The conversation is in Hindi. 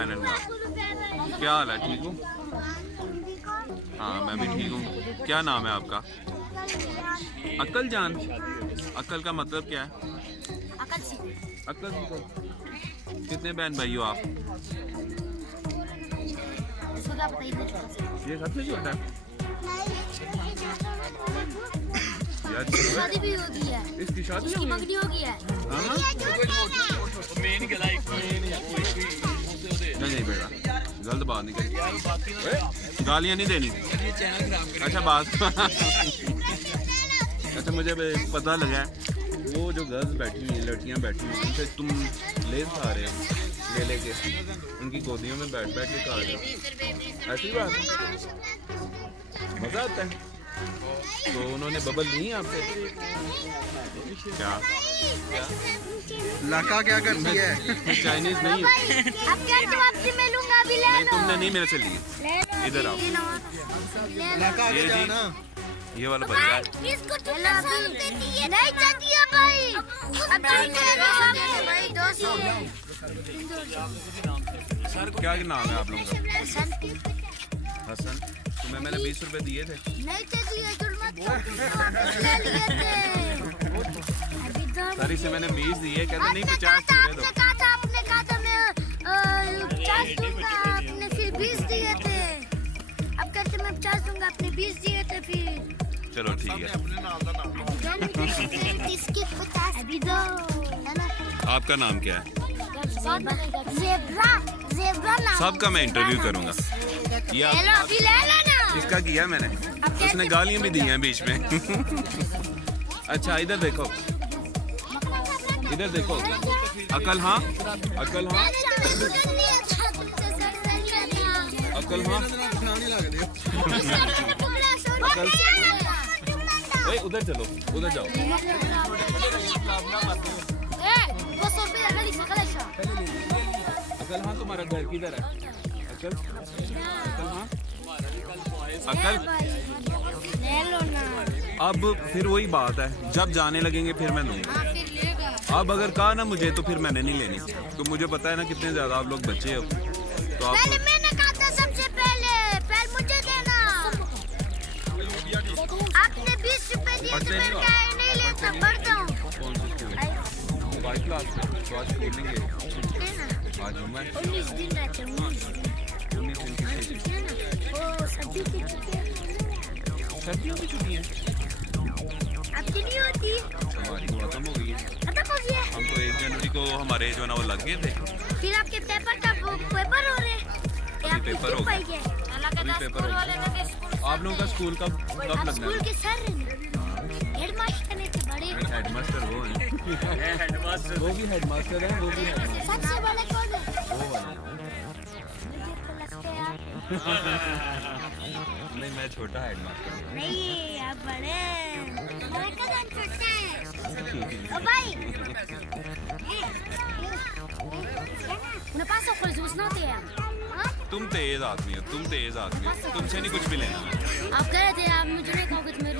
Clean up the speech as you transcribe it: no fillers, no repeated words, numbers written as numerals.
पैनल का। क्या हाल है, ठीक हो? हाँ मैं भी ठीक हूँ। क्या नाम है आपका? अक्ल जान। अक्ल का मतलब क्या है? अक्ल। कितने बहन भाई हो आप? ये सबसे छोटा है यार। शादी भी हो गई है, इसकी शादी इसकी मंगनी हो गई है। नहीं बेटा, गलत बात नहीं करी, गालियाँ नहीं देनी। अच्छा बात अच्छा मुझे पता लगा वो जो गर्ल्स बैठी हुई हैं, लड़कियाँ बैठी हुई हैं, उनसे तुम लेस खा रहे हो, ले लेके उनकी गोदियों में बैठ बैठ के खा रहे हो। ऐसी बात है, मज़ा आता है। तो उन्होंने बबल ली आपसे? क्या लड़का क्या करती है? चाइनीज नहीं है। नहीं तुमने नहीं मेरे से ली। इधर आओ। ये जी, ये वाला बच्चा है। क्या नाम है आप लोगों का? हसन। तुम्हें मैंने 20 रुपए दिए थे। सर इसे मैंने 20 दिए, कहते नहीं 50 दे दो। आपने कहा था मैं 50 दूंगा, आपने फिर 20 दिए थे। अब कहते मैं 50 दूंगा, आपने 20 दिए थे फिर। चलो ठीक है। आपका नाम क्या है? सबका मैं इंटरव्यू करूंगा। इसका किया मैंने, उसने गालियां भी दी हैं बीच में। अच्छा इधर देखो, इधर देखो। अकल हाँ, अकल हाँ, अकल हाँ। अकल उधर चलो, उधर जाओ। अकल हाँ तुम्हारा घर किधर है? अकल, अकल हाँ, अकल। अब फिर वही बात है, जब जाने लगेंगे फिर मैं दूंगा। अब अगर कहा ना मुझे तो फिर मैंने नहीं लेनी, तो मुझे पता है ना कितने ज्यादा आप लोग बच्चे हो। तो आप मैंने कहा था सबसे पहले मुझे देना। आपने 20 रुपए दिए तो मैं नहीं लेता, पढ़ता हूँ। बाइक क्लास में तो आज खेल लेंगे। आज मैं 19 दिन रहते हैं। 19 दिन की सर्दियों की छुट्टियाँ आपकी नहीं होती? हमारी तो खत्म हो गई है। खत्म हो गया? हम तो 1 जनवरी को हमारे जो ना वो लग गए थे। फिर आपके पेपर कब पेपर हो रहे? अभी पेपर हो गए। अभी पेपर हो गए। आप लोगों का स्कूल कब लगना है? स्कूल के सर हेडमास्टर ने थे बड़े। हेडमास्टर वो हैं। वो भी हेडमास्टर हैं, वो भी हेडमास्टर। सबसे बड़े कौन है? वो वाला। नहीं मैं छोटा हेडमास्टर। नहीं आप बड़े। मेरा कदम छोटा है। ओ भाई। उन्हें पास हो कोई जूस ना होती है। तुम तेज आदमी हो, तुम तेज आदमी हो, तुमसे नहीं कुछ भी लेना। आप कह रहे थे आप मुझे नहीं कहोगे तो मेरे